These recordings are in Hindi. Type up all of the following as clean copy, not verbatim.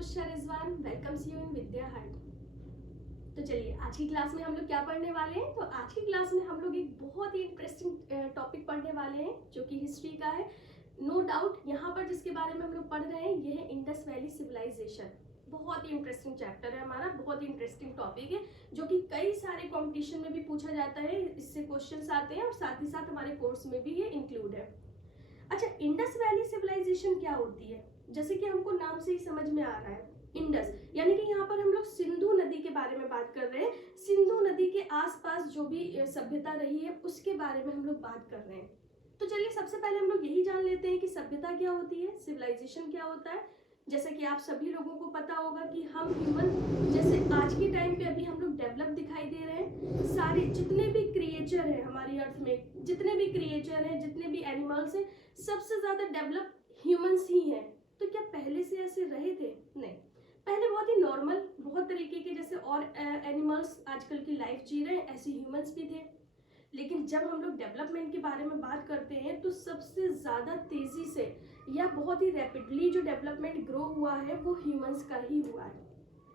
Bushra Rizwan welcomes you in Vidya hut. तो चलिए आज की क्लास में हम लोग क्या पढ़ने वाले हैं। तो आज की क्लास में हम लोग एक बहुत ही इंटरेस्टिंग टॉपिक पढ़ने वाले हैं जो कि हिस्ट्री का है। नो डाउट यहाँ पर जिसके बारे में हम लोग पढ़ रहे हैं ये है इंडस वैली सिविलाइजेशन। बहुत ही इंटरेस्टिंग चैप्टर है हमारा, बहुत ही इंटरेस्टिंग टॉपिक है जो कि कई सारे कॉम्पिटिशन में भी पूछा जाता है, इससे क्वेश्चंस आते हैं और साथ ही साथ हमारे कोर्स में भी ये इंक्लूड है। अच्छा, इंडस वैली सिविलाइजेशन क्या होती है? जैसे कि हमको नाम से ही समझ में आ रहा है, इंडस यानी कि यहाँ पर हम लोग सिंधु नदी के बारे में बात कर रहे हैं। सिंधु नदी के आसपास जो भी सभ्यता रही है उसके बारे में हम लोग बात कर रहे हैं। तो चलिए सबसे पहले हम लोग यही जान लेते हैं कि सभ्यता क्या होती है, सिविलाइजेशन क्या होता है। जैसे कि आप सभी लोगों को पता होगा कि हम ह्यूमन जैसे आज के टाइम पे अभी हम लोग डेवलप दिखाई दे रहे हैं। सारे जितने भी क्रिएचर हैं हमारी अर्थ में, जितने भी क्रिएचर हैं, जितने भी एनिमल्स हैं, सबसे ज्यादा डेवलप ह्यूमंस ही हैं। तो क्या पहले से ऐसे रहे थे? नहीं, पहले बहुत ही नॉर्मल, बहुत तरीके के जैसे और एनिमल्स आजकल की लाइफ जी रहे हैं ऐसे ह्यूमंस भी थे। लेकिन जब हम लोग डेवलपमेंट के बारे में बात करते हैं तो सबसे ज़्यादा तेज़ी से या बहुत ही रैपिडली जो डेवलपमेंट ग्रो हुआ है वो ह्यूमंस का ही हुआ है।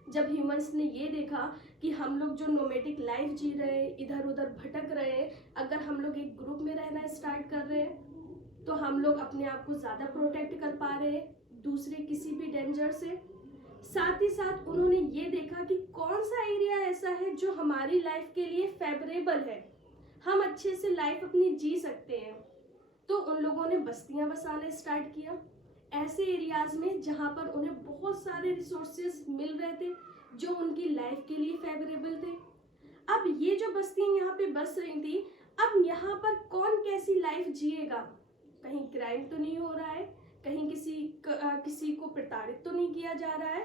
जब ह्यूमंस ने ये देखा कि हम लोग जो नोमेटिक लाइफ जी रहे हैं, इधर उधर भटक रहे हैं, अगर हम लोग एक ग्रुप में रहना स्टार्ट कर रहे हैं तो हम लोग अपने आप को ज़्यादा प्रोटेक्ट कर पा रहे हैं दूसरे किसी भी डेंजर से। साथ ही साथ उन्होंने ये देखा कि कौन सा एरिया ऐसा है जो हमारी लाइफ के लिए फेवरेबल है, हम अच्छे से लाइफ अपनी जी सकते हैं। तो उन लोगों ने बस्तियां बसाना स्टार्ट किया ऐसे एरियाज में जहां पर उन्हें बहुत सारे रिसोर्सेज मिल रहे थे जो उनकी लाइफ के लिए फेवरेबल थे। अब ये जो बस्तियां यहाँ पे बस रही थी, अब यहाँ पर कौन कैसी लाइफ जिएगा? कहीं क्राइम तो नहीं हो रहा है, कहीं किसी को प्रताड़ित तो नहीं किया जा रहा है।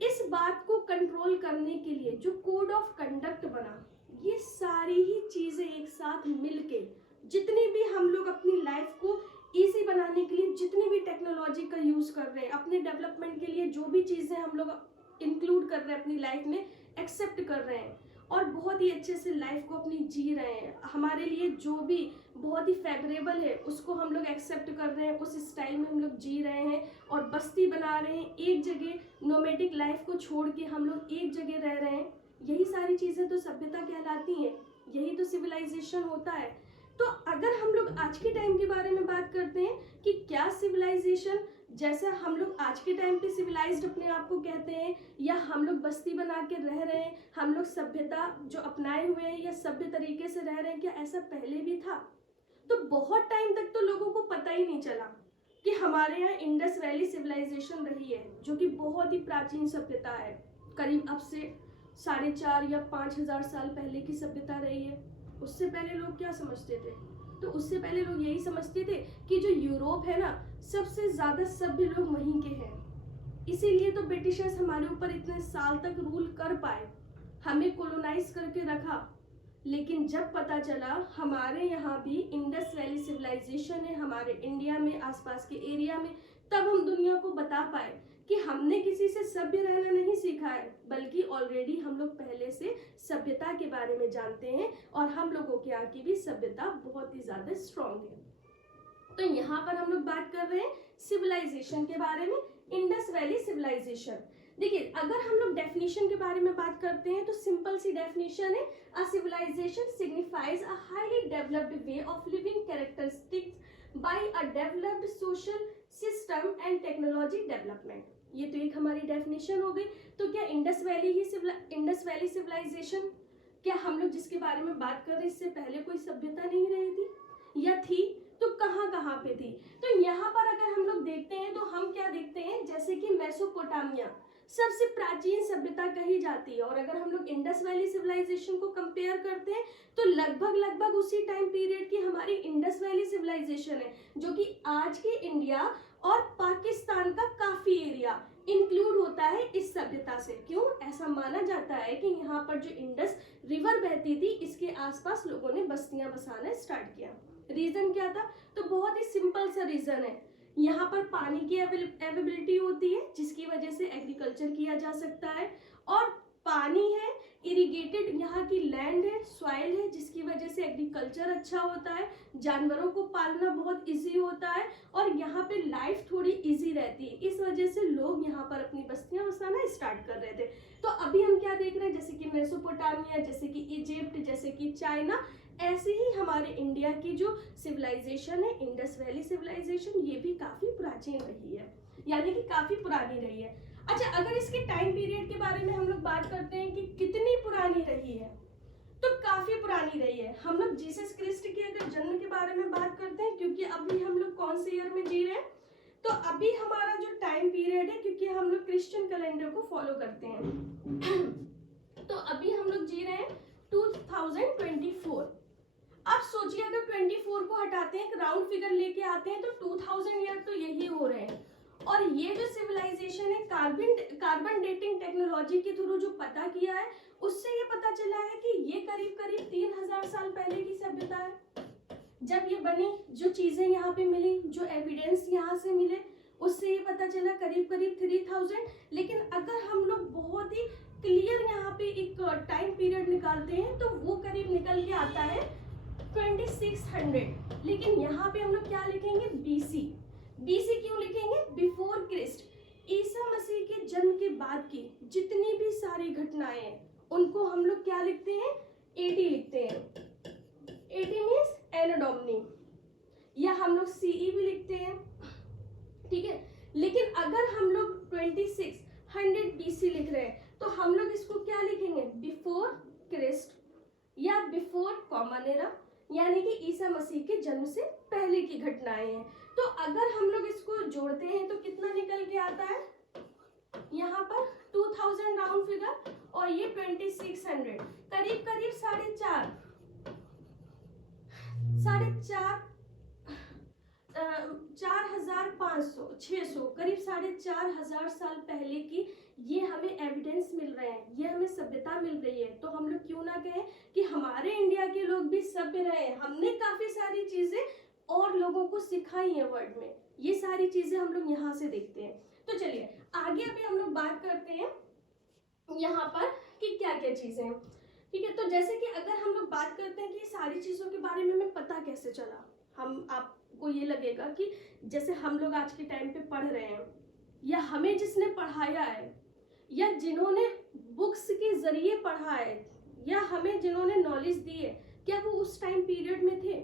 इस बात को कंट्रोल करने के लिए जो कोड ऑफ कंडक्ट बना, ये सारी ही चीजें एक साथ मिलके जितनी भी हम लोग अपनी लाइफ को इजी बनाने के लिए जितनी भी टेक्नोलॉजी का यूज कर रहे हैं, अपने डेवलपमेंट के लिए जो भी चीजें हम लोग इंक्लूड कर रहे हैं अपनी लाइफ में, एक्सेप्ट कर रहे हैं और बहुत ही अच्छे से लाइफ को अपनी जी रहे हैं। हमारे लिए जो भी बहुत ही फेवरेबल है उसको हम लोग एक्सेप्ट कर रहे हैं, उस स्टाइल में हम लोग जी रहे हैं और बस्ती बना रहे हैं एक जगह। नोमेटिक लाइफ को छोड़ के हम लोग एक जगह रह रहे हैं। यही सारी चीजें तो सभ्यता कहलाती हैं, यही तो सिविलाइजेशन होता है। तो अगर हम लोग आज के टाइम के बारे में बात करते हैं कि क्या सिविलाइजेशन, जैसा हम लोग आज के टाइम पे सिविलाइज्ड अपने आप को कहते हैं या हम लोग बस्ती बना के रह रहे हैं, हम लोग सभ्यता जो अपनाए हुए हैं या सभ्य तरीके से रह रहे हैं, क्या ऐसा पहले भी था? तो बहुत टाइम तक तो लोगों को पता ही नहीं चला कि हमारे यहाँ इंडस वैली सिविलाइजेशन रही है जो कि बहुत ही प्राचीन सभ्यता है। करीब अब से 4,500 या 5,000 साल पहले की सभ्यता रही है। उससे पहले लोग क्या समझते थे? तो उससे पहले लोग यही समझते थे कि जो यूरोप है ना, सबसे ज्यादा सभ्य लोग वहीं के हैं। इसीलिए तो ब्रिटिशर्स हमारे ऊपर इतने साल तक रूल कर पाए, हमें कॉलोनाइज करके रखा। लेकिन जब पता चला हमारे यहाँ भी इंडस वैली सिविलाइजेशन है, हमारे इंडिया में आसपास के एरिया में, तब हम दुनिया को बता पाए कि हमने किसी से सभ्य रहना नहीं सीखा है, बल्कि ऑलरेडी हम लोग पहले से सभ्यता के बारे में जानते हैं और हम लोगों के यहाँ की भी सभ्यता बहुत ही ज्यादा स्ट्रांग है। तो यहाँ पर हम लोग बात कर रहे हैं सिविलाइजेशन के बारे में, इंडस वैली सिविलाइजेशन। देखिए अगर हम लोग डेफिनेशन के बारे में बात करते हैं तो सिंपल सी डेफिनेशन है, a civilisation signifies a highly developed way of living characterised by a developed social system and technology development. ये तो एक हमारी डेफिनेशन हो गई। तो क्या इंडस वैली सिविलाइजेशन, क्या हम लोग जिसके बारे में बात कर रहे हैं इससे पहले कोई सभ्यता नहीं रही थी या थी? तो कहाँ पे थी? तो यहाँ पर अगर हम लोग देखते हैं तो हम क्या देखते हैं, जैसे कि मेसोपोटामिया सबसे प्राचीन सभ्यता कही जाती है और अगर हम लोग इंडस वैली सिविलाइजेशन को कंपेयर करते हैं तो लगभग उसी टाइम पीरियड की हमारी इंडस वैली सिविलाइजेशन है जो कि आज के इंडिया और पाकिस्तान का काफी एरिया इंक्लूड होता है इस सभ्यता से। क्यों? ऐसा माना जाता है कि यहाँ पर जो इंडस रिवर बहती थी इसके आसपास लोगों ने बस्तियां बसाना स्टार्ट किया। रीजन क्या था? तो बहुत ही सिंपल सा रीजन है, यहाँ पर पानी की अवेलेबिलिटी होती है जिसकी वजह से एग्रीकल्चर किया जा सकता है और पानी है इरिगेटेड यहाँ की लैंड है, सॉइल है, जिसकी वजह से एग्रीकल्चर अच्छा होता है, जानवरों को पालना बहुत इजी होता है और यहाँ पे लाइफ थोड़ी इजी रहती है। इस वजह से लोग यहाँ पर अपनी बस्तियां बसाना स्टार्ट कर रहे थे। तो अभी हम क्या देख रहे हैं, जैसे कि मेसोपोटामिया, जैसे कि इजिप्ट, जैसे कि चाइना, ऐसे ही हमारे इंडिया की जो सिविलाइजेशन है, इंडस वैली सिविलाइजेशन, ये भी काफी प्राचीन रही है, यानी कि काफी पुरानी रही है। अच्छा, अगर इसके टाइम पीरियड के बारे में हम लोग बात करते हैं कि कितनी पुरानी रही है, तो काफी पुरानी रही है। हम लोग जीसस क्रिस्ट के अगर जन्म के बारे में बात करते हैं, क्योंकि अभी हम लोग कौन से ईयर में जी रहे हैं, तो अभी हमारा जो टाइम पीरियड है, क्योंकि हम लोग क्रिश्चियन कैलेंडर को फॉलो करते हैं तो अभी हम लोग जी रहे हैं 2024। अब सोचिए अगर 24 को हटाते हैं, एक राउंड फिगर लेके आते हैं, तो 2000 ईयर तो यही हो रहे हैं। और ये जो सिविलाइजेशन है, कार्बन डेटिंग टेक्नोलॉजी के थ्रू जो पता किया है, उससे ये पता चला है कि ये करीब करीब 3000 साल पहले की सभ्यता है जब ये बनी। जो चीजें यहाँ पे मिली, जो एविडेंस यहाँ से मिले, उससे ये पता चला करीब करीब 3000। लेकिन अगर हम लोग बहुत ही क्लियर यहाँ पे एक टाइम पीरियड निकालते हैं, तो वो करीब निकल के आता है 2600। लेकिन यहाँ पे हम लोग क्या लिखेंगे, बीसी। बीसी क्यों लिखेंगे, बिफोर क्रिस्ट। ईसा मसीह के जन्म के बाद की जितनी भी सारी घटनाएं हैं, उनको हम लोग क्या लिखते हैं, एडी लिखते हैं। एडी मीन्स एनो डोमिनी, या हम लोग सीई भी लिखते हैं, ठीक है। लेकिन अगर हम लोग 2600 बीसी लिख रहे हैं, तो हम लोग इसको क्या लिखेंगे, बिफोर क्रिस्ट या बिफोर कॉमन एरा, यानी कि ईसा मसीह के जन्म से पहले की घटनाएं हैं। तो अगर हम लोग इसको जोड़ते हैं तो कितना निकल के आता है, यहाँ पर 2000 राउंड फिगर और ये 2600, करीब करीब 4500 600, करीब 4500 साल पहले की ये हमें एविडेंस मिल रहे हैं, ये हमें सभ्यता मिल रही है। तो हम लोग क्यों ना कहें कि हमारे इंडिया के लोग भी सभ्य रहे हैं, हमने काफी सारी चीजें और लोगों को सिखाई है वर्ल्ड में। ये सारी चीजें हम लोग यहाँ से देखते हैं। तो चलिए आगे अभी हम लोग बात करते हैं यहाँ पर कि क्या क्या चीजें हैं, ठीक है। तो जैसे कि अगर हम लोग बात करते हैं कि सारी चीजों के बारे में हमें पता कैसे चला, हम आपको ये लगेगा कि जैसे हम लोग आज के टाइम पे पढ़ रहे हैं, या हमें जिसने पढ़ाया है, या जिन्होंने बुक्स के जरिए पढ़ा है, या हमें जिन्होंने नॉलेज दी है, क्या वो उस टाइम पीरियड में थे।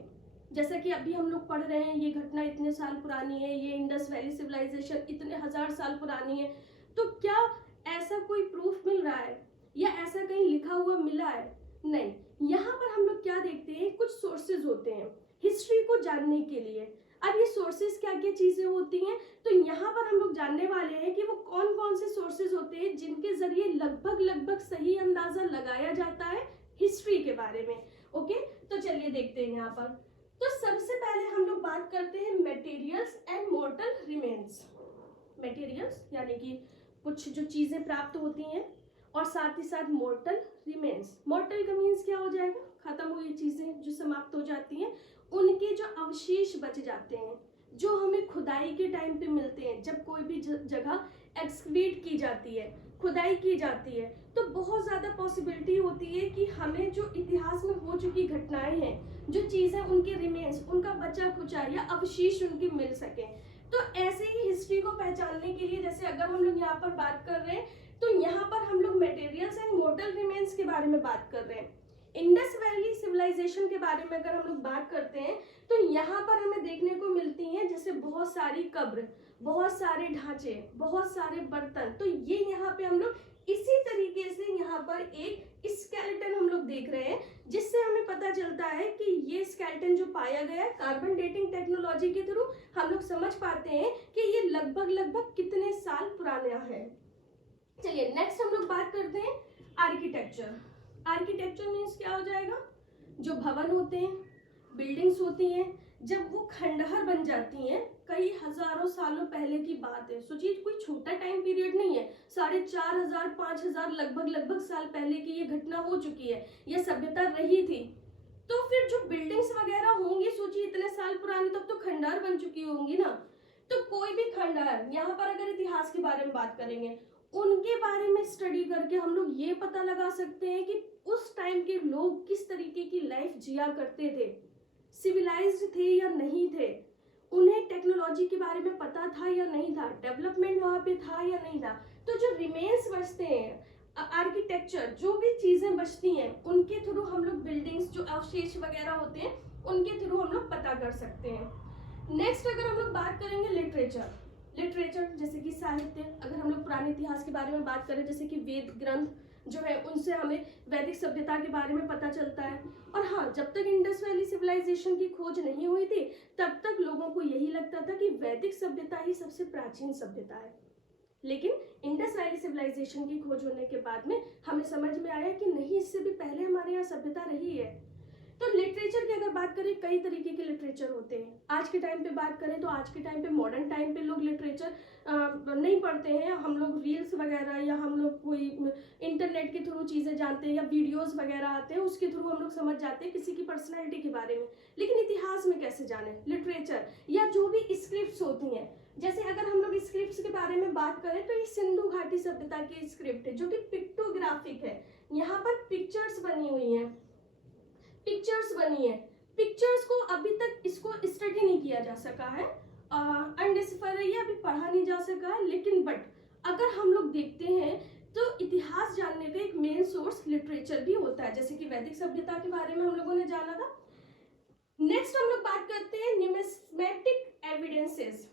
जैसा कि अभी हम लोग पढ़ रहे हैं, ये घटना इतने साल पुरानी है, ये इंडस वैली सिविलाइजेशन इतने 1000 साल पुरानी है, तो क्या ऐसा कोई प्रूफ मिल रहा है या ऐसा कहीं लिखा हुआ मिला है? नहीं। यहाँ पर हम लोग क्या देखते हैं, कुछ सोर्सेज होते हैं हिस्ट्री को जानने के लिए। अब ये सोर्सेज क्या क्या चीजें होती हैं, तो यहाँ पर हम लोग जानने वाले हैं कि वो कौन कौन से सोर्सेज होते हैं जिनके जरिए लगभग सही अंदाजा लगाया जाता है हिस्ट्री के बारे में। ओके, तो चलिए देखते हैं यहाँ पर। तो सबसे पहले हम लोग बात करते हैं मटेरियल्स एंड मॉर्टल रिमेन्स। मटेरियल्स यानी कि कुछ जो चीजें प्राप्त होती हैं, और साथ ही साथ मॉर्टल रिमेन्स। मॉर्टल का मीन्स क्या हो जाएगा, खत्म हुई चीजें जो समाप्त हो जाती हैं, उनके जो अवशेष बच जाते हैं, जो हमें खुदाई के टाइम पे मिलते हैं। जब कोई भी जगह एक्सकवेट की जाती है, खुदाई की जाती है, तो बहुत ज्यादा पॉसिबिलिटी होती है कि हमें जो इतिहास में हो चुकी घटनाएं हैं, जो चीजें उनके रिमेन्स, उनका बचा खुचा या अवशेष उनके मिल सके। तो ऐसे ही हिस्ट्री को पहचानने के लिए, जैसे अगर हम लोग यहाँ पर बात कर रहे हैं, तो यहाँ पर हम लोग मटेरियल्स एंड मॉर्टल रिमेन्स के बारे में बात कर रहे हैं। इंडस वैली सिविलाइजेशन के बारे में अगर हम लोग बात करते हैं, तो यहाँ पर हमें देखने को मिलती हैं जैसे बहुत सारी कब्र, बहुत सारे ढांचे, बहुत सारे बर्तन। तो ये यहाँ पे हम लोग इसी तरीके से यहाँ पर एक स्केलेटन हम लोग देख रहे हैं, जिससे हमें पता चलता है कि ये स्केलेटन जो पाया गया है कार्बन डेटिंग टेक्नोलॉजी के थ्रू हम लोग समझ पाते हैं कि ये लगभग कितने साल पुराना है। चलिए नेक्स्ट हम लोग बात करते हैं आर्किटेक्चर। आर्किटेक्चर मीन्स क्या हो जाएगा, जो भवन होते हैं, बिल्डिंग्स होती हैं, जब वो खंडहर बन जाती हैं, कई हजारों सालों पहले की बात है। सोचिए कोई छोटा टाइम पीरियड नहीं है, 4500 5000 लगभग साल पहले की ये घटना हो चुकी है, ये सभ्यता रही थी। तो फिर जो बिल्डिंग्स वगैरह होंगी, सोचिए इतने साल पुरानी, तब तो खंडहर बन चुकी होंगी ना। तो कोई भी खंडहर, यहाँ पर अगर इतिहास के बारे में बात करेंगे, उनके बारे में स्टडी करके हम लोग ये पता लगा सकते हैं कि उस टाइम के लोग किस तरीके की लाइफ जिया करते थे, सिविलाइज्ड थे या नहीं थे, उन्हें टेक्नोलॉजी के बारे में पता था या नहीं था, डेवलपमेंट वहाँ पे था या नहीं था। तो जो रिमेन्स बचते हैं, आर्किटेक्चर, जो भी चीज़ें बचती हैं, उनके थ्रू हम लोग बिल्डिंग्स, जो अवशेष वगैरह होते हैं, उनके थ्रू हम लोग पता कर सकते हैं। नेक्स्ट अगर हम लोग बात करेंगे लिटरेचर, जैसे कि साहित्य, अगर हम लोग पुराने इतिहास के बारे में बात करें, जैसे कि वेद ग्रंथ जो है, उनसे हमें वैदिक सभ्यता के बारे में पता चलता है। और हाँ, जब तक इंडस वैली सिविलाइजेशन की खोज नहीं हुई थी, तब तक लोगों को यही लगता था कि वैदिक सभ्यता ही सबसे प्राचीन सभ्यता है। लेकिन इंडस वैली सिविलाइजेशन की खोज होने के बाद में हमें समझ में आया कि नहीं, इससे भी पहले हमारे यहाँ सभ्यता रही है। तो लिटरेचर की अगर बात करें, कई तरीके के लिटरेचर होते हैं। आज के टाइम पे बात करें तो आज के टाइम पे, मॉडर्न टाइम पे लोग लिटरेचर नहीं पढ़ते हैं। हम लोग रील्स वगैरह या हम लोग कोई इंटरनेट के थ्रू चीज़ें जानते हैं या वीडियोस वगैरह आते हैं, उसके थ्रू हम लोग समझ जाते हैं किसी की पर्सनैलिटी के बारे में। लेकिन इतिहास में कैसे जाने? लिटरेचर या जो भी स्क्रिप्ट होती हैं, जैसे अगर हम लोग स्क्रिप्ट के बारे में बात करें तो ये सिंधु घाटी सभ्यता की स्क्रिप्ट है, जो कि पिक्टोग्राफिक है। यहाँ पर पिक्चर्स बनी हुई हैं, पिक्चर्स को अभी तक इसको स्टडी नहीं किया जा सका है, अनडिस्कवर है, अभी पढ़ा नहीं जा सका है। लेकिन बट अगर हम लोग देखते हैं तो इतिहास जानने का एक मेन सोर्स लिटरेचर भी होता है, जैसे कि वैदिक सभ्यता के बारे में हम लोगों ने जाना था। नेक्स्ट हम लोग बात करते हैं न्यूमिस्मेटिक एविडेंसेस।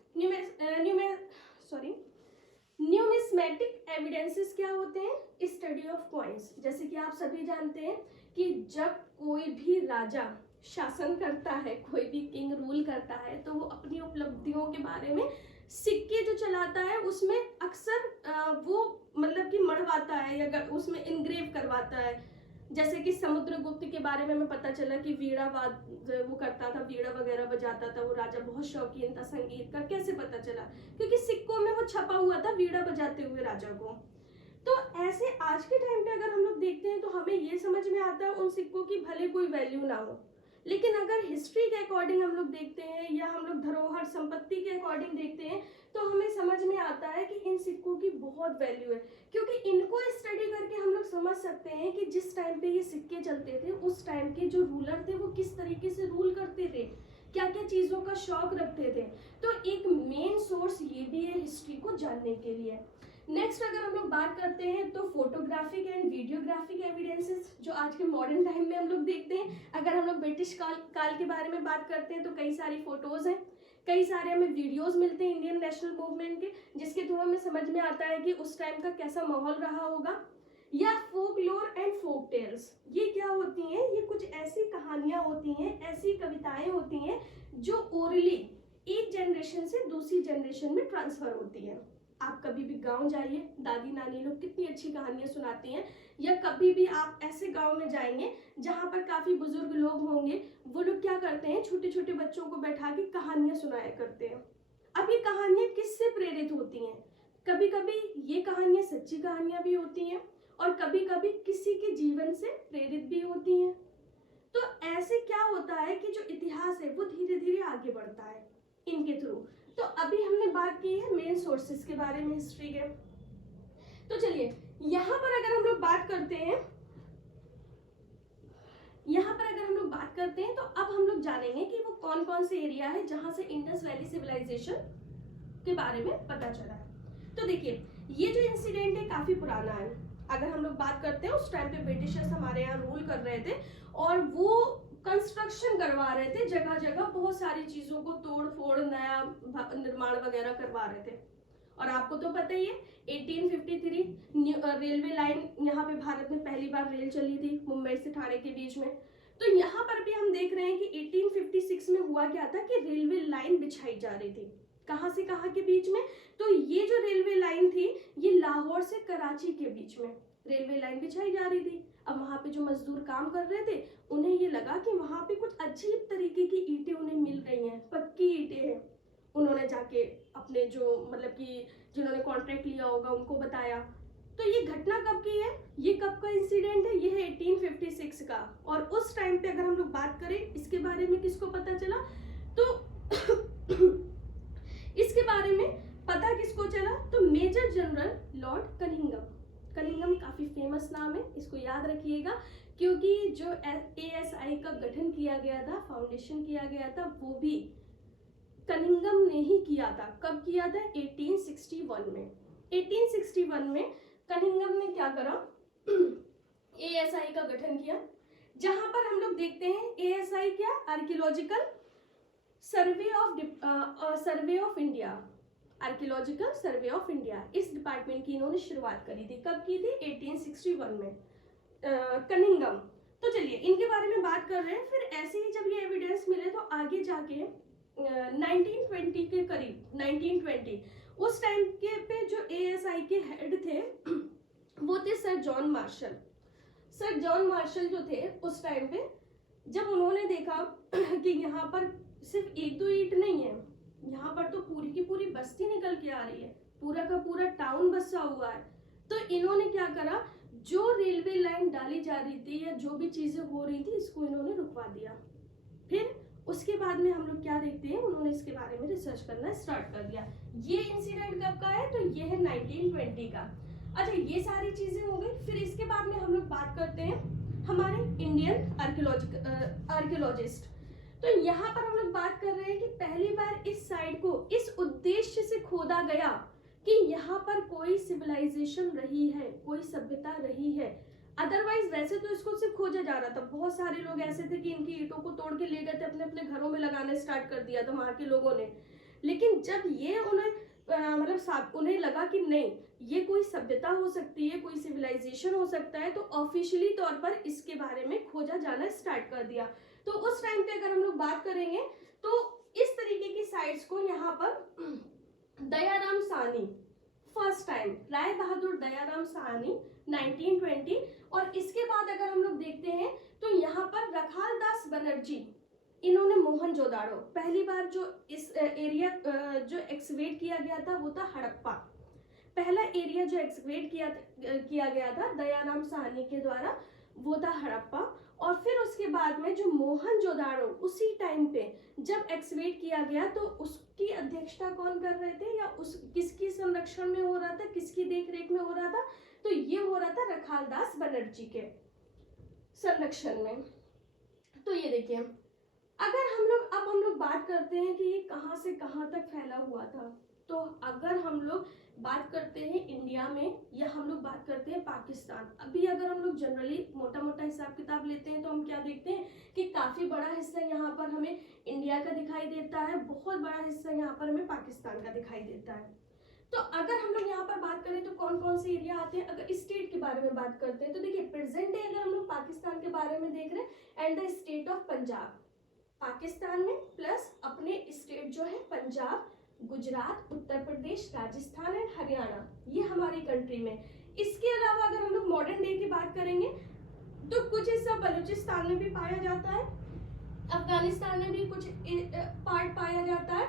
न्यूमिस्मेटिक एविडेंसेस क्या होते हैं? Study of coins. जैसे कि आप सभी जानते हैं कि जब कोई भी राजा शासन करता है, कोई भी किंग रूल करता है, तो वो अपनी उपलब्धियों के बारे में सिक्के जो चलाता है उसमें अक्सर वो मतलब कि मढ़वाता है या उसमें इनग्रेव करवाता है। जैसे कि समुद्रगुप्त के बारे में हमें पता चला कि वीणा वो करता था, वीणा वगैरह बजाता था, वो राजा बहुत शौकीन था संगीत का। कैसे पता चला? क्योंकि सिक्कों में वो छपा हुआ था वीणा बजाते हुए राजा को। तो ऐसे आज के टाइम पे अगर हम लोग देखते हैं तो हमें ये समझ में आता है उन सिक्कों की भले कोई वैल्यू ना हो, लेकिन अगर हिस्ट्री के अकॉर्डिंग हम लोग देखते हैं या हम लोग धरोहर संपत्ति के अकॉर्डिंग देखते हैं तो हमें समझ में आता है कि इन सिक्कों की बहुत वैल्यू है। क्योंकि इनको स्टडी करके हम लोग समझ सकते हैं कि जिस टाइम पे ये सिक्के चलते थे, उस टाइम के जो रूलर थे वो किस तरीके से रूल करते थे, क्या क्या चीज़ों का शौक रखते थे। तो एक मेन सोर्स ये भी है हिस्ट्री को जानने के लिए। नेक्स्ट अगर हम लोग बात करते हैं तो फोटोग्राफिक एंड वीडियोग्राफिक एविडेंसेस, जो आज के मॉडर्न टाइम में हम लोग देखते हैं। अगर हम लोग ब्रिटिश काल के बारे में बात करते हैं तो कई सारी फोटोज हैं, कई सारे हमें वीडियोस मिलते हैं इंडियन नेशनल मूवमेंट के, जिसके थ्रू हमें समझ में आता है कि उस टाइम का कैसा माहौल रहा होगा। या फोकलोर एंड फोक टेल्स, ये क्या होती हैं? ये कुछ ऐसी कहानियां होती हैं, ऐसी कविताएं होती हैं जो ओरली एक जनरेशन से दूसरी जनरेशन में ट्रांसफर होती है। आप कभी भी गांव जाइए, दादी नानी लोग कितनी अच्छी कहानियां सुनाती हैं, या कभी भी आप ऐसे गांव में जाएंगे जहां पर काफी बुजुर्ग लोग होंगे, वो लोग क्या करते हैं, छोटे छोटे बच्चों को बैठा के कहानियां सुनाया करते हैं। अब ये कहानियां किससे प्रेरित होती हैं? कभी कभी ये कहानियां सच्ची कहानियां भी होती हैं और कभी कभी किसी के जीवन से प्रेरित भी होती हैं। तो ऐसे क्या होता है कि जो इतिहास है वो धीरे धीरे आगे बढ़ता है इनके थ्रू। तो अभी हमने बात की है मेन सोर्सेस के बारे में हिस्ट्री के। तो चलिए यहाँ पर अगर हम लोग बात करते हैं, तो अब हम लोग जानेंगे कि वो कौन कौन से एरिया है जहां से इंडस वैली सिविलाइजेशन के बारे में पता चला है। तो देखिए, ये जो इंसिडेंट है काफी पुराना है। अगर हम लोग बात करते हैं, उस टाइम पे ब्रिटिशर्स हमारे यहाँ रूल कर रहे थे और वो कंस्ट्रक्शन करवा रहे थे, जगह जगह बहुत सारी चीजों को तोड़ फोड़ नया निर्माण वगैरह करवा रहे थे। और आपको तो पता ही है 1853 रेलवे लाइन यहाँ पे भारत में पहली बार रेल चली थी मुंबई से ठाणे के बीच में। तो यहाँ पर भी हम देख रहे हैं कि 1856 में हुआ क्या था कि रेलवे लाइन बिछाई जा रही थी। कहाँ से कहाँ के बीच में? तो ये जो रेलवे लाइन थी ये लाहौर से कराची के बीच में रेलवे लाइन बिछाई जा रही थी। अब वहाँ पे जो मजदूर काम कर रहे थे उन्हें ये लगा कि वहाँ पे कुछ अजीब तरीके की ईंटें उन्हें मिल रही हैं, पक्की ईंटें हैं। उन्होंने जाके अपने जो मतलब कि जिन्होंने कॉन्ट्रैक्ट लिया होगा उनको बताया। तो ये घटना कब की है? ये कब का इंसिडेंट है? ये है 1856 का। और उस टाइम पे अगर हम लोग बात करें इसके बारे में किसको पता चला, तो इसके बारे में पता किसको चला? तो Major General Lord Cunningham, Cunningham काफ़ी फेमस नाम है, इसको याद रखिएगा, क्योंकि जो ASI का गठन किया गया था, फाउंडेशन किया गया था, वो भी कनिंघम ने ही किया था। कब किया था? 1861 में। 1861 में कनिंघम ने क्या करा? ASI का गठन किया, जहां पर हम लोग देखते हैं ASI क्या? Archaeological survey of India, archaeological survey of India, इस डिपार्टमेंट की इन्होंने शुरुआत करी थी। कब की थी? 1861 में कनिंघम। तो चलिए इनके बारे में बात कर रहे हैं। फिर ऐसे ही जब ये एविडेंस मिले तो आगे जाके 1920 के करीब, 1920 उस टाइम के पे जो ASI के हेड थे वो थे sir John Marshall. Sir John Marshall जो थे उस टाइम पे, जब उन्होंने देखा कि यहाँ पर सिर्फ एक दो ईंट नहीं है, यहाँ पर तो पूरी की पूरी बस्ती निकल के आ रही है, पूरा का पूरा टाउन बसा हुआ है, तो इन्होंने क्या करा, जो रेलवे लाइन डाली जा रही थी या जो भी चीजें हो रही थी, इसको इन्होंने रुकवा दिया। फिर उसके बाद में हम लोग क्या देखते हैं, उन्होंने इसके बारे में रिसर्च करना स्टार्ट कर दिया। ये इंसिडेंट कब का है? तो ये है 1920 का। अच्छा, ये सारी चीजें हो गई। फिर इसके बाद में हम लोग बात करते हैं हमारे इंडियन आर्कियोलॉजिस्ट। तो यहाँ पर हम लोग बात कर रहे हैं कि पहली बार इस साइड को इस उद्देश्य से खोदा गया कि यहाँ पर कोई सिविलाइजेशन रही है, कोई सभ्यता रही है। अदरवाइज वैसे तो इसको सिर्फ खोजा जा रहा था, बहुत सारे लोग ऐसे थे कि इनकी ईंटों को तोड़ के ले गए थे, अपने अपने घरों में लगाने स्टार्ट कर दिया था वहां के लोगों ने। लेकिन जब ये उन्हें लगा कि नहीं, ये कोई सभ्यता हो सकती है, कोई सिविलाइजेशन हो सकता है, तो ऑफिशियली तौर पर इसके बारे में खोजा जाना स्टार्ट कर दिया। तो उस टाइम पे अगर हम लोग बात करेंगे तो इस तरीके की साइट्स को यहाँ पर दयाराम साहनी, फर्स्ट टाइम राय बहादुर दयाराम साहनी 1920, और इसके बाद अगर हम लोग देखते हैं तो यहाँ पर रखाल दास बनर्जी, इन्होंने मोहनजोदाड़ो, पहली बार जो इस एरिया जो एक्सकेवेट किया गया था वो था हड़प्पा। पहला एरिया जो एक्सकेवेट किया गया था दयाराम साहनी के द्वारा वो था हड़प्पा। और फिर उसके बाद में जो मोहनजोदाड़ो उसी टाइम पे जब एक्सकेवेट किया गया, तो उसकी अध्यक्षता कौन कर रहे थे, या उस किसकी संरक्षण में हो रहा था, किसकी देखरेख में हो रहा था? तो ये हो रहा था रखाल दास बनर्जी के संरक्षण में। तो ये देखिए, अगर हम लोग बात करते हैं कि ये कहाँ से कहाँ तक फैला हुआ था, तो अगर हम लोग बात करते हैं इंडिया में या हम लोग बात करते हैं पाकिस्तान, अभी अगर हम लोग जनरली मोटा मोटा हिसाब किताब लेते हैं तो हम क्या देखते हैं कि काफ़ी बड़ा हिस्सा यहाँ पर हमें इंडिया का दिखाई देता है, बहुत बड़ा हिस्सा यहाँ पर हमें पाकिस्तान का दिखाई देता है। तो अगर हम लोग यहाँ पर बात करें तो कौन कौन से एरिया आते हैं, अगर स्टेट के बारे में बात करते हैं तो देखिए प्रेजेंट डे अगर हम लोग पाकिस्तान के बारे में देख रहे हैं, and the state of Punjab, Pakistan में प्लस अपने स्टेट जो है पंजाब, गुजरात, उत्तर प्रदेश, राजस्थान एंड हरियाणा, ये हमारी कंट्री में। इसके अलावा अगर हम लोग मॉडर्न डे की बात करेंगे तो कुछ हिस्सा बलूचिस्तान में भी पाया जाता है, अफगानिस्तान में भी कुछ पार्ट पाया जाता है,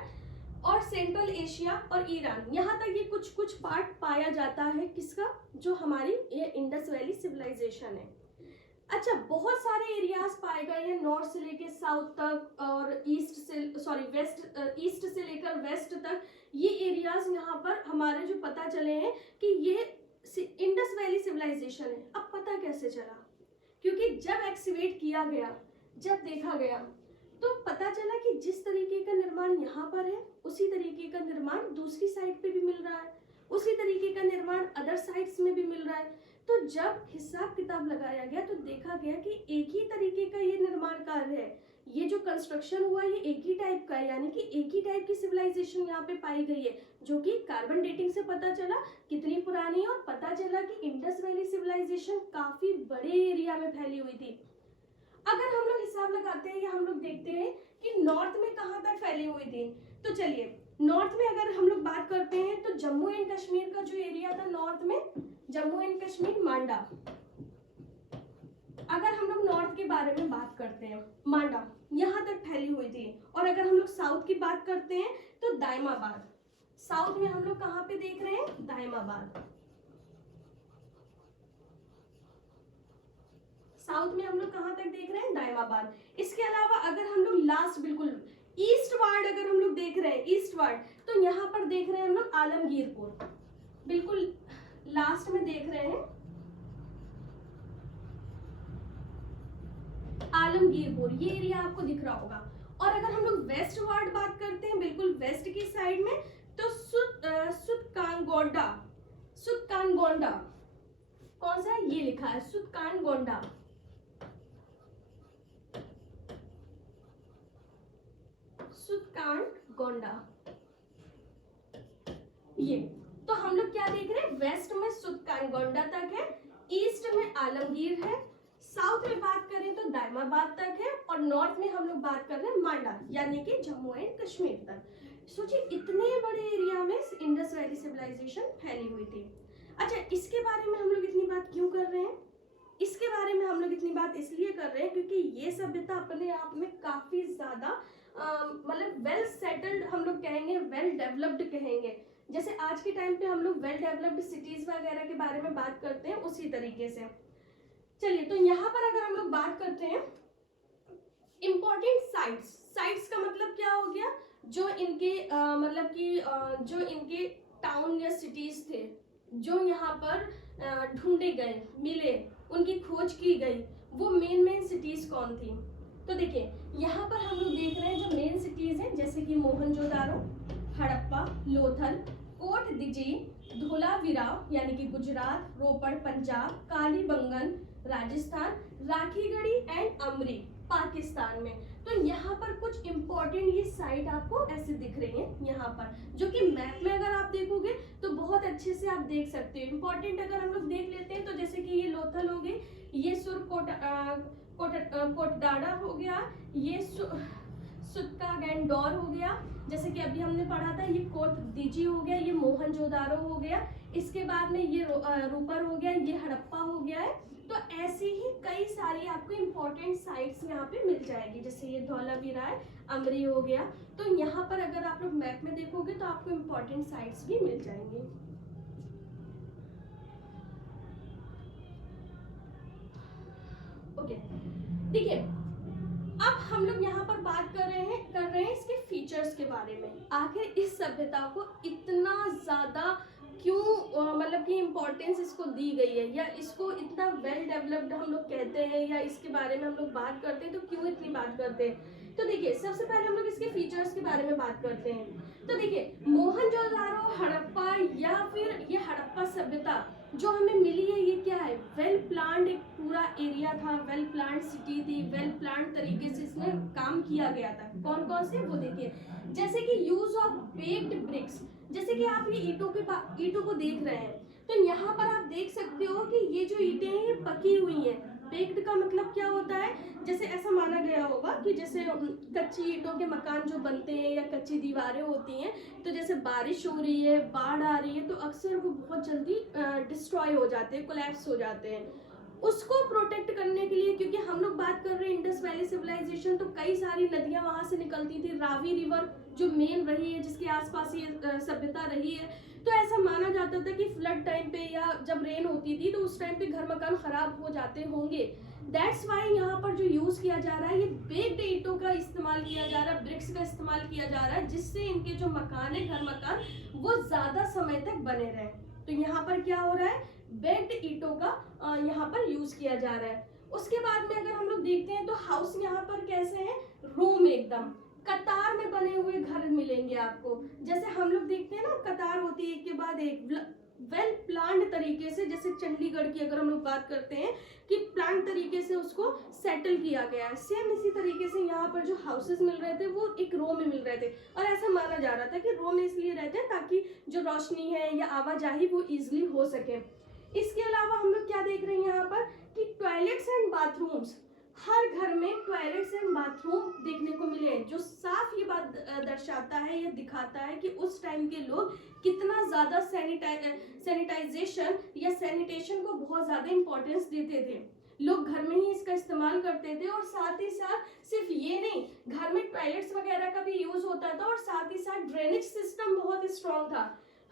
और सेंट्रल एशिया और ईरान, यहाँ तक ये कुछ कुछ पार्ट पाया जाता है। किसका? जो हमारी ये इंडस वैली सिविलाइजेशन है। अच्छा, बहुत सारे एरियाज पाए गए हैं नॉर्थ से लेकर साउथ तक, और ईस्ट से लेकर वेस्ट तक, ये एरियाज यहाँ पर हमारे जो पता चले हैं कि ये इंडस वैली सिविलाइजेशन है। अब पता कैसे चला? क्योंकि जब एक्सकेवेट किया गया, जब देखा गया, तो पता चला कि जिस तरीके का निर्माण यहाँ पर है उसी तरीके का निर्माण दूसरी साइड पे भी मिल रहा है, उसी तरीके का निर्माण अदर साइड्स में भी मिल रहा है। तो जब हिसाब किताब लगाया गया तो देखा गया कि एक ही तरीके का ये निर्माण कार्य है, ये जो कंस्ट्रक्शन हुआ ये एक ही टाइप का है, यानी कि एक ही टाइप की सिविलाइजेशन यहाँ पे पाई गई है, जो कि कार्बन डेटिंग से पता चला कितनी पुरानी है, और पता चला कि इंडस वैली सिविलाइजेशन काफी बड़े एरिया में फैली हुई थी। अगर हम लोग हिसाब लगाते हैं या हम लोग देखते हैं कि नॉर्थ में कहाँ तक फैली हुई थी, तो चलिए नॉर्थ में अगर हम लोग बात करते हैं तो जम्मू एंड कश्मीर का जो एरिया था नॉर्थ में, जम्मू एंड कश्मीर, मांडा, अगर हम लोग नॉर्थ के बारे में बात करते हैं, मांडा यहाँ तक फैली हुई थी। और अगर हम लोग साउथ की बात करते हैं तो दायमाबाद, साउथ में हम लोग कहाँ पे देख रहे हैं? दायमाबाद, साउथ में हम लोग कहाँ तक देख रहे हैं? दायमाबाद। इसके अलावा अगर हम लोग लास्ट बिल्कुल ईस्ट वार्ड अगर हम लोग देख रहे हैं, ईस्ट वार्ड, तो यहाँ पर देख रहे हैं हम लोग आलमगीरपुर, बिल्कुल लास्ट में देख रहे हैं आलमगीरपुर, ये एरिया आपको दिख रहा होगा। और अगर हम लोग वेस्ट वार्ड बात करते हैं, बिल्कुल वेस्ट की साइड में, तो सुतकानगोंडा, सुतकानगोंडा कौन सा है, ये लिखा है सुतकानगोंडा, सुतकानगोंडा ये। तो हम लोग क्या देख रहे हैं, वेस्ट में सुतकानगोंडा तक है, ईस्ट में आलमगीर है, साउथ में बात करें तो दायमाबाद तक है, और नॉर्थ में हम लोग बात कर रहे हैं मांडा यानी कि जम्मू एंड कश्मीर तक। सोचिए इतने बड़े एरिया में इंडस वैली सिविलाइजेशन फैली हुई थी। अच्छा, इसके बारे में हम लोग इतनी बात क्यों कर रहे हैं, इसके बारे में हम लोग इतनी बात इसलिए कर रहे हैं क्योंकि ये सभ्यता अपने आप में काफी ज्यादा मतलब वेल सेटल्ड हम लोग कहेंगे, वेल डेवलप्ड कहेंगे। जैसे आज के टाइम पे हम लोग वेल डेवलप्ड सिटीज वगैरह के बारे में बात करते हैं, उसी तरीके से। चलिए, तो यहाँ पर अगर हम लोग बात करते हैं इम्पोर्टेंट साइट्स, साइट्स का मतलब क्या हो गया, जो इनके मतलब कि जो इनके टाउन या सिटीज थे, जो यहाँ पर ढूंढे गए, मिले, उनकी खोज की गई, वो मेन सिटीज कौन थी। तो देखिए यहाँ पर हम लोग देख रहे हैं जो मेन सिटीज हैं, जैसे कि मोहनजोदारो, हड़प्पा, लोथल, कोट दिजी, धोलावीरा यानी कि गुजरात, रोपड़ पंजाब, कालीबंगन राजस्थान, राखीगढ़ी एंड अमरी पाकिस्तान में। तो यहाँ पर कुछ इंपॉर्टेंट ये साइट आपको ऐसे दिख रही हैं यहाँ पर, जो कि मैप में अगर आप देखोगे तो बहुत अच्छे से आप देख सकते हो। इंपॉर्टेंट अगर हम लोग देख लेते हैं तो जैसे कि ये लोथल हो गई, ये कोटडाड़ा हो गया, ये सुत्कागैंडोर हो गया, जैसे कि अभी हमने पढ़ा था, ये कोट दीजी हो गया, ये मोहनजोदारो हो गया, इसके बाद में ये रूपर हो गया, ये हड़प्पा हो गया है। तो ऐसी ही कई सारी आपको इम्पोर्टेंट साइट्स यहाँ पे मिल जाएगी, जैसे ये धौलावीरा है, अमरी हो गया। तो यहाँ पर अगर आप लोग मैप में देखोगे तो आपको इम्पोर्टेंट साइट्स भी मिल जाएंगी। ओके, देखिए अब हम लोग यहाँ पर बात कर रहे हैं इसके फीचर्स के बारे में। आखिर इस सभ्यता को इतना ज्यादा क्यों मतलब कि इम्पोर्टेंस इसको दी गई है, या इसको इतना वेल डेवलप्ड हम लोग कहते हैं, या इसके बारे में हम लोग बात करते हैं, तो क्यों इतनी बात करते हैं। तो देखिए सबसे पहले हम लोग इसके फीचर्स के बारे में बात करते हैं। तो देखिए मोहनजोदारो, हड़प्पा या फिर ये हड़प्पा सभ्यता जो हमें मिली है, ये क्या है, वेल प्लान्ड एक पूरा एरिया था, वेल प्लान्ड सिटी थी, वेल प्लान्ड तरीके से इसमें काम किया गया था। कौन कौन से, वो देखिए, जैसे कि यूज ऑफ बेक्ड ब्रिक्स, जैसे कि आप ये ईंटों को देख रहे हैं, तो यहाँ पर आप देख सकते हो कि ये जो ईंटें हैं ये पकी हुई हैं। बेक्ड का मतलब क्या होता है, जैसे ऐसा माना गया होगा कि जैसे कच्ची ईंटों के मकान जो बनते हैं या कच्ची दीवारें होती हैं, तो जैसे बारिश हो रही है, बाढ़ आ रही है, तो अक्सर वो बहुत जल्दी डिस्ट्रॉय हो जाते हैं, कोलैप्स हो जाते हैं। उसको प्रोटेक्ट करने के लिए, क्योंकि हम लोग बात कर रहे हैं इंडस वैली सिविलाइजेशन, तो कई सारी नदियां वहां से निकलती थी। रावी रिवर जो मेन रही है, जिसके आसपास ये सभ्यता रही है, तो ऐसा माना जाता था कि फ्लड टाइम पे या जब रेन होती थी तो उस टाइम पे घर मकान खराब हो जाते होंगे। दैट्स वाई यहाँ पर जो यूज किया जा रहा है, ये बेक्ड ईंटों का इस्तेमाल किया जा रहा है, ब्रिक्स का इस्तेमाल किया जा रहा है, जिससे इनके जो मकान है, घर मकान, वो ज्यादा समय तक बने रहे। तो यहाँ पर क्या हो रहा है, बेक्ड ईंटों का यहाँ पर यूज किया जा रहा है। उसके बाद में अगर हम लोग देखते हैं तो हाउस यहाँ पर कैसे है, रो में एकदम कतार में बने हुए घर मिलेंगे आपको। जैसे हम लोग देखते हैं ना, कतार होती है एक के बाद एक, वेल प्लान्ड तरीके से, जैसे चंडीगढ़ की अगर हम लोग बात करते हैं कि प्लान तरीके से उसको सेटल किया गया है, सेम इसी तरीके से यहाँ पर जो हाउसेस मिल रहे थे वो एक रो में मिल रहे थे। और ऐसा माना जा रहा था कि रो में इसलिए रहते हैं ताकि जो रोशनी है या आवाजाही वो इजिली हो सके। इसके अलावा हम लोग क्या देख रहे हैं यहाँ पर कि टॉयलेट्स एंड बाथरूम्स, हर घर में टॉयलेट्स एंड बाथरूम देखने को मिले हैं, जो साफ ये बात दर्शाता है या दिखाता है कि उस टाइम के लोग कितना ज्यादा सैनिटाइजेशन या सैनिटेशन को बहुत ज्यादा इंपॉर्टेंस देते थे। लोग घर में ही इसका इस्तेमाल करते थे, और साथ ही साथ सिर्फ ये नहीं, घर में टॉयलेट्स वगैरह का भी यूज होता था, और साथ ही साथ ड्रेनेज सिस्टम बहुत स्ट्रॉन्ग था।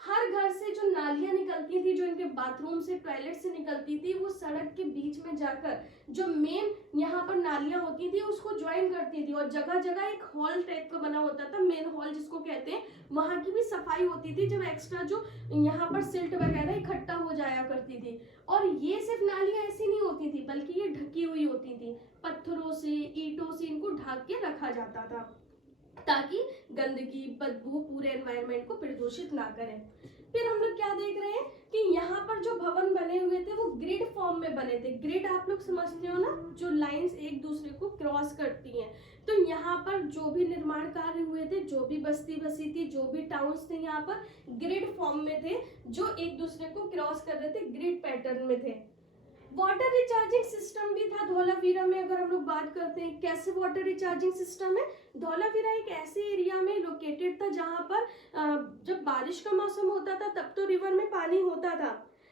हर घर से जो नालियां निकलती थी, जो इनके बाथरूम से, टॉयलेट से निकलती थी, वो सड़क के बीच में जाकर जो मेन यहाँ पर नालियां होती थी उसको ज्वाइन करती थी, और जगह जगह एक हॉल टाइप का बना होता था, मेन हॉल जिसको कहते हैं, वहां की भी सफाई होती थी, जब एक्स्ट्रा जो यहाँ पर सिल्ट वगैरह इकट्ठा हो जाया करती थी। और ये सिर्फ नालियां ऐसी नहीं होती थी, बल्कि ये ढकी हुई होती थी, पत्थरों से, ईंटों से इनको ढक के रखा जाता था, ताकि गंदगी, बदबू पूरे एनवायरनमेंट को प्रदूषित ना करें। फिर हम लोग क्या देख रहे हैं कि यहाँ पर जो भवन बने हुए थे वो ग्रिड फॉर्म में बने थे। ग्रिड आप लोग समझते हो ना, जो लाइंस एक दूसरे को क्रॉस करती हैं। तो यहाँ पर जो भी निर्माण कार्य हुए थे, जो भी बस्ती बसी थी, जो भी टाउन्स थे, यहाँ पर ग्रिड फॉर्म में थे, जो एक दूसरे को क्रॉस कर रहे थे, ग्रिड पैटर्न में थे। वाटर रिचार्जिंग सिस्टम भी था धौलावीरा में। अगर हम लोग बात करते हैं कैसे वाटर रिचार्जिंग सिस्टम है, धौलावीरा एक ऐसे एरिया में लोकेटेड था जहां पर जब बारिश का मौसम होता था तब तो रिवर में पानी होता था,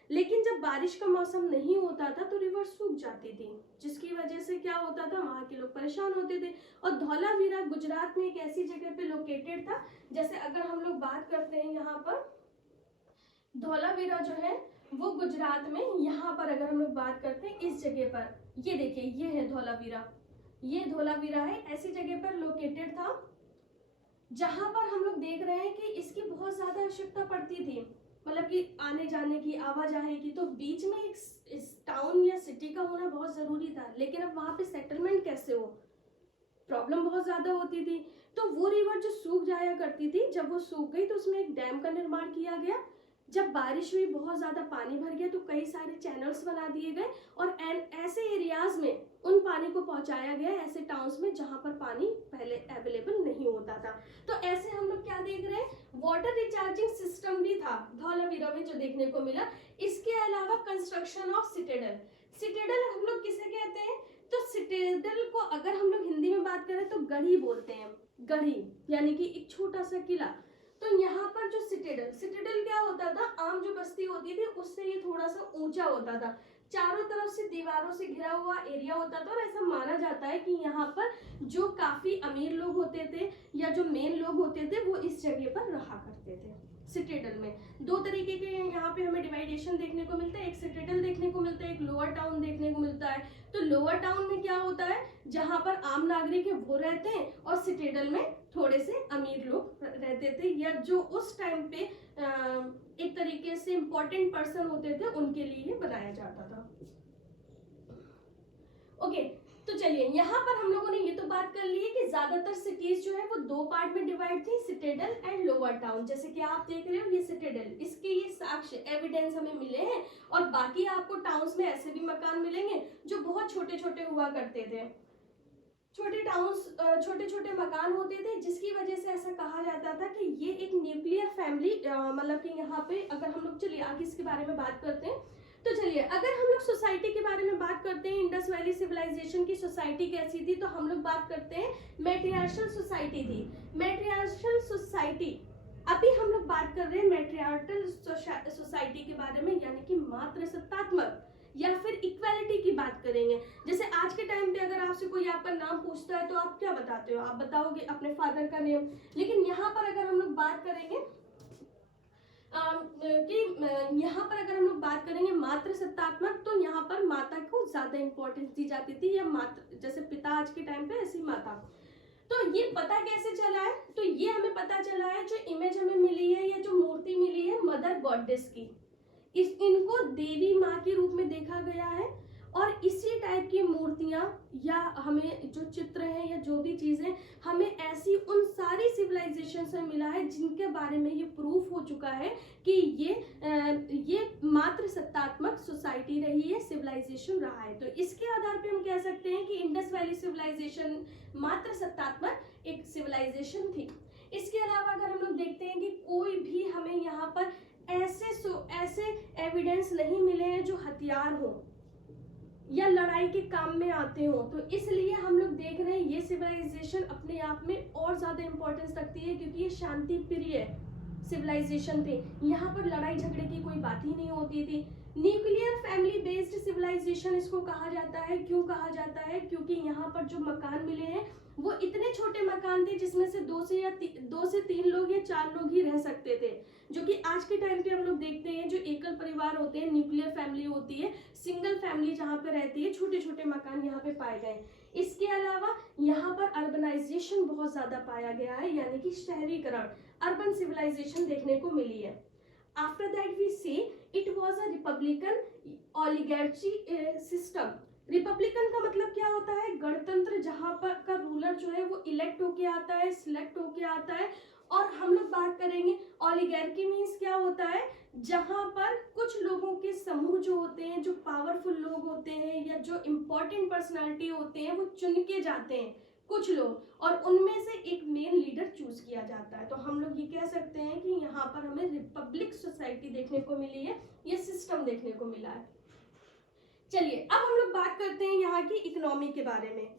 लेकिन जब बारिश का मौसम नहीं होता था तो रिवर सूख जाती थी, जिसकी वजह से क्या होता था, वहां के लोग परेशान होते थे। और धौलावीरा गुजरात में एक ऐसी जगह पे लोकेटेड था, जैसे अगर हम लोग बात करते हैं यहाँ पर धौलावीरा जो है वो गुजरात में, यहाँ पर अगर हम लोग बात करते हैं इस जगह पर, ये देखिए ये है धौलावीरा, ये धौलावीरा है, ऐसी जगह पर लोकेटेड था जहां पर हम लोग देख रहे हैं कि इसकी बहुत ज्यादा आवश्यकता पड़ती थी, मतलब कि आने जाने की, आवाजाही की। तो बीच में एक इस टाउन या सिटी का होना बहुत जरूरी था, लेकिन अब वहां पे सेटलमेंट कैसे हो, प्रॉब्लम बहुत ज्यादा होती थी। तो वो रिवर जो सूख जाया करती थी, जब वो सूख गई तो उसमें एक डैम का निर्माण किया गया। जब बारिश हुई, बहुत ज्यादा पानी भर गया, तो कई सारे चैनल्स बना दिए गए और ऐसे एरियाज में उन पानी को पहुंचाया गया, ऐसे टाउन्स में जहां पर पानी पहले अवेलेबल नहीं होता था। तो ऐसे हम लोग क्या देख रहे हैं, वाटर रिचार्जिंग सिस्टम भी था धौलावीरा में जो देखने को मिला। इसके अलावा कंस्ट्रक्शन ऑफ सिटेडल। सिटेडल हम लोग किसे कहते हैं, तो सिटेडल को अगर हम लोग हिंदी में बात करें तो गढ़ी बोलते हैं। गढ़ी यानी कि एक छोटा सा किला। तो यहाँ पर जो सिटेडल क्या होता था, आम जो बस्ती होती थी उससे ये थोड़ा सा ऊंचा होता था, चारों तरफ से दीवारों से घिरा हुआ एरिया होता था, और ऐसा माना जाता है कि यहाँ पर जो काफी अमीर लोग होते थे या जो मेन लोग होते थे वो इस जगह पर रहा करते थे। सिटेडल में दो तरीके के यहाँ पे हमें डिवाइडेशन देखने को मिलता है, एक सिटेडल देखने को मिलता है, एक लोअर टाउन देखने को मिलता है। तो लोअर टाउन में क्या होता है, जहाँ पर आम नागरिक है वो रहते हैं, और सिटेडल में थोड़े से अमीर लोग रहते थे, या जो उस टाइम पे एक तरीके से इम्पोर्टेंट पर्सन होते थे उनके लिए बनाया जाता था। ओके, तो चलिए यहाँ पर हम लोगों ने ये तो बात कर ली है कि ज्यादातर सिटीज जो है वो दो पार्ट में डिवाइड थी, सिटेडल एंड लोअर टाउन। जैसे कि आप देख रहे हो ये सिटेडल, इसके ये साक्ष्य एविडेंस हमें मिले हैं, और बाकी आपको टाउन्स में ऐसे भी मकान मिलेंगे जो बहुत छोटे छोटे हुआ करते थे। छोटे टाउन्स, छोटे छोटे मकान होते थे, जिसकी वजह से ऐसा कहा जाता था कि ये एक न्यूक्लियर फैमिली, मतलब कि यहाँ पे अगर हम लोग, चलिए आगे इसके बारे में बात करते हैं। तो चलिए अगर हम लोग सोसाइटी के बारे में बात करते हैं, इंडस वैली सिविलाइजेशन की सोसाइटी कैसी थी, तो हम लोग बात करते हैं मैट्रियार्चल सोसाइटी थी। मैट्रियार्चल सोसाइटी, अभी हम लोग बात कर रहे हैं मैट्रियार्चल सोसाइटी के बारे में, यानी कि मातृसत्तात्मक या फिर इक्वालिटी की बात करेंगे। जैसे आज के टाइम पे अगर आपसे कोई आपका नाम पूछता है तो आप क्या बताते हो, आप बताओगे अपने फादर का नेम। लेकिन यहाँ पर अगर हम लोग बात करेंगे यहाँ पर अगर हम लोग बात करेंगे मातृसत्तात्मक, तो यहाँ पर माता को ज्यादा इंपॉर्टेंस दी जाती थी, या माता जैसे पिता आज के टाइम पे, ऐसी माता। तो ये पता कैसे चला है, तो ये हमें पता चला है, जो इमेज हमें मिली है या जो मूर्ति मिली है मदर गॉडेस की, इनको देवी माँ के रूप में देखा गया है। और इसी टाइप की मूर्तियां या हमें जो चित्र है या जो भी चीजें हमें ऐसी उन सारी सिविलाइजेशन से मिला है जिनके बारे में ये प्रूफ हो चुका है कि ये मातृसत्तात्मक सोसाइटी रही है, सिविलाइजेशन रहा है। तो इसके आधार पे हम कह सकते हैं कि इंडस वैली सिविलाइजेशन मातृसत्तात्मक एक सिविलाइजेशन थी। इसके अलावा अगर हम लोग देखते हैं कि कोई भी हमें यहाँ पर ऐसे एविडेंस नहीं मिले हैं जो हथियार हो या लड़ाई के काम में आते हो, तो इसलिए हम लोग देख रहे हैं ये सिविलाइजेशन अपने आप में और ज्यादा इंपॉर्टेंस रखती है, क्योंकि ये शांति प्रिय सिविलाइजेशन थे। यहाँ पर लड़ाई झगड़े की कोई बात ही नहीं होती थी। न्यूक्लियर फैमिली बेस्ड सिविलाइजेशन इसको कहा जाता है। क्यों कहा जाता है, क्योंकि यहाँ पर जो मकान मिले हैं वो इतने छोटे मकान थे जिसमें से 2 से 3 लोग या 4 लोग ही रह सकते थे, जो कि आज के टाइम पे हम लोग देखते हैं जो एकल परिवार होते हैं, न्यूक्लियर फैमिली होती है, सिंगल फैमिली जहाँ पे रहती है, छोटे छोटे मकान यहाँ पे पाए गए। इसके अलावा यहाँ पर अर्बनाइजेशन बहुत ज्यादा पाया गया है, यानी कि शहरीकरण, अर्बन सिविलाइजेशन देखने को मिली है। After that we see it was a republican oligarchy system. Republican का मतलब क्या होता है? गणतंत्र, जहां पर का रूलर जो है वो इलेक्ट होके आता है, सिलेक्ट होके आता है। और हम लोग बात करेंगे ओलिगार्की मीन्स क्या होता है? जहां पर कुछ लोगों के समूह जो होते हैं, जो पावरफुल लोग होते हैं या जो इम्पोर्टेंट पर्सनालिटी होते हैं, वो चुन के जाते हैं कुछ लोग, और उनमें से एक मेन लीडर चूज किया जाता है। तो हम लोग ये कह सकते हैं कि यहाँ पर हमें रिपब्लिक सोसाइटी देखने को मिली है, ये सिस्टम देखने को मिला है। चलिए अब हम लोग बात करते हैं यहाँ की इकोनॉमी के बारे में।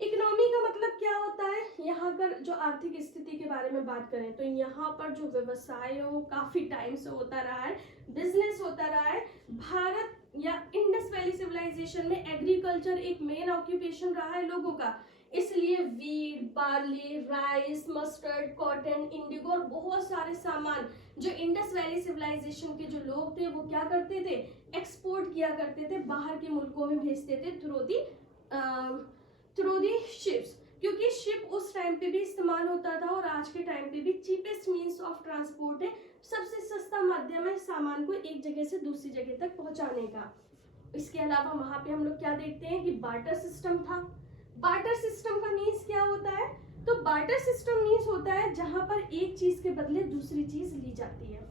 इकोनॉमी का मतलब क्या होता है? यहाँ पर जो आर्थिक स्थिति के बारे में बात करें तो यहाँ पर जो व्यवसाय है वो काफी टाइम से होता रहा है, बिजनेस होता रहा है। भारत या इंडस वैली सिविलाइजेशन में एग्रीकल्चर एक मेन ऑक्यूपेशन रहा है लोगों का, इसलिए wheat, barley, rice, mustard, cotton, Indigo और बहुत सारे सामान जो इंडस वैली सिविलाइजेशन के जो लोग थे वो क्या करते थे? एक्सपोर्ट किया करते थे, बाहर के मुल्कों में भेजते थे थ्रू दी शिप्स, क्योंकि शिप उस टाइम पे भी इस्तेमाल होता था और आज के टाइम पे भी चीपेस्ट मीन्स ऑफ ट्रांसपोर्ट है, सबसे सस्ता माध्यम है सामान को एक जगह से दूसरी जगह तक पहुंचाने का। इसके अलावा वहां पे हम लोग क्या देखते हैं कि बार्टर सिस्टम था। बार्टर सिस्टम का मीन्स क्या होता है? तो बार्टर सिस्टम मीन्स होता है जहां पर एक चीज के बदले दूसरी चीज ली जाती है,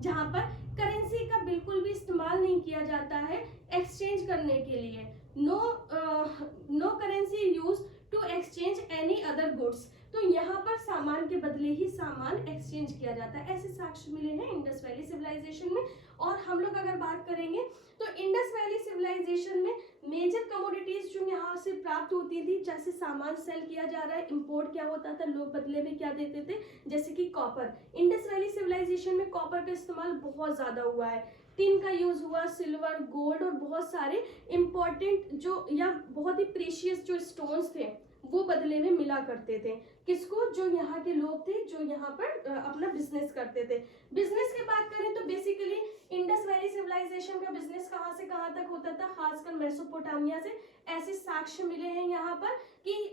जहां पर करेंसी का बिल्कुल भी इस्तेमाल नहीं किया जाता है एक्सचेंज करने के लिए। No currency use to exchange any other goods. तो यहाँ पर सामान के बदले ही सामान एक्सचेंज किया जाता है। ऐसे साक्ष्य मिले हैं इंडस वैली सिविलाइजेशन में। और हम लोग अगर बात करेंगे तो इंडस वैली सिविलाइजेशन में मेजर कमोडिटीज जो यहाँ से प्राप्त होती थी, जैसे सामान सेल किया जा रहा है, इंपोर्ट क्या होता था, लोग बदले में क्या देते थे, जैसे कि कॉपर। इंडस वैली सिविलाइजेशन में कॉपर का इस्तेमाल बहुत ज्यादा हुआ है, टिन का यूज हुआ, सिल्वर, गोल्ड और बहुत सारे इंपॉर्टेंट जो या बहुत ही प्रीशियस जो स्टोन्स थे वो बदले में मिला करते थे। किसको? जो यहाँ के लोग थे जो यहाँ पर अपना बिजनेस करते थे। बिजनेस की बात करें तो बेसिकली इंडस वैली सिविलाइजेशन का बिजनेस कहाँ से कहाँ तक होता था, खासकर मेसोपोटामिया से। ऐसे साक्ष्य मिले हैं यहाँ पर कि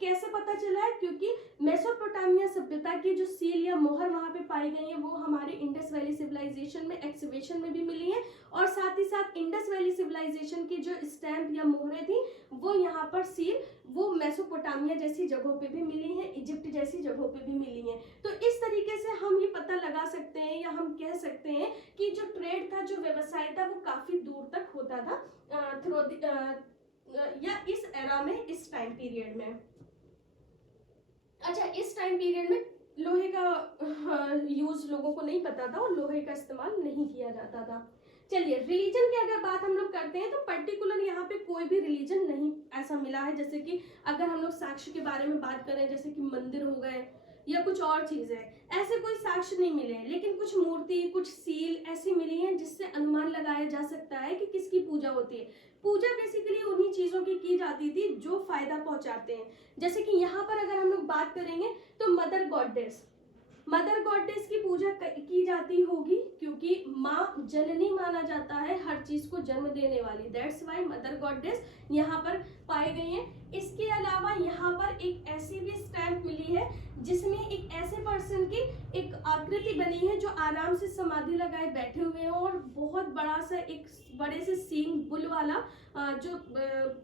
कैसे पता चला है, क्योंकि मेसोपोटामिया सभ्यता की जो सील या मोहर वहाँ पे पाई गई है वो हमारे इंडस वैली सिविलाइजेशन में एक्सिबिशन में भी मिली है, और साथ ही साथ इंडस वैली सिविलाइजेशन की जो स्टैम्प या मोहरें थी वो यहाँ पर सील वो मेसोपोटामिया जैसी जगहों पे भी मिली है, इजिप्ट जैसी जगहों पे भी मिली है। तो इस तरीके से हम ये पता लगा सकते हैं या हम कह सकते हैं कि जो ट्रेड था, जो व्यवसाय था, वो काफी दूर तक होता था थ्रू या इस एरा में, इस टाइम पीरियड में। अच्छा, इस टाइम पीरियड में लोहे का यूज लोगों को नहीं पता था और लोहे का इस्तेमाल नहीं किया जाता था। चलिए रिलीजन की अगर बात हम लोग करते हैं तो पर्टिकुलर यहाँ पे कोई भी रिलीजन नहीं ऐसा मिला है। जैसे कि अगर हम लोग साक्ष्य के बारे में बात करें, जैसे कि मंदिर हो गए या कुछ और चीजें, ऐसे कोई साक्ष्य नहीं मिले, लेकिन कुछ मूर्ति, कुछ सील ऐसी मिली हैं जिससे अनुमान लगाया जा सकता है कि किसकी पूजा होती है। पूजा बेसिकली उन्हीं चीजों की जाती थी जो फायदा पहुंचाते हैं। जैसे कि यहाँ पर अगर हम लोग बात करेंगे तो मदर गॉडेस की पूजा की जाती होगी, क्योंकि माँ जननी माना जाता है, हर चीज को जन्म देने वाली। दैट्स वाई मदर गॉडेस यहाँ पर पाई गई है। इसके अलावा यहाँ पर एक ऐसी भी स्टैम्प मिली है जिसमें एक ऐसे पर्सन की एक आकृति बनी है जो आराम से समाधि लगाए बैठे हुए हैं और बहुत बड़ा सा एक बड़े से सींग बुल वाला जो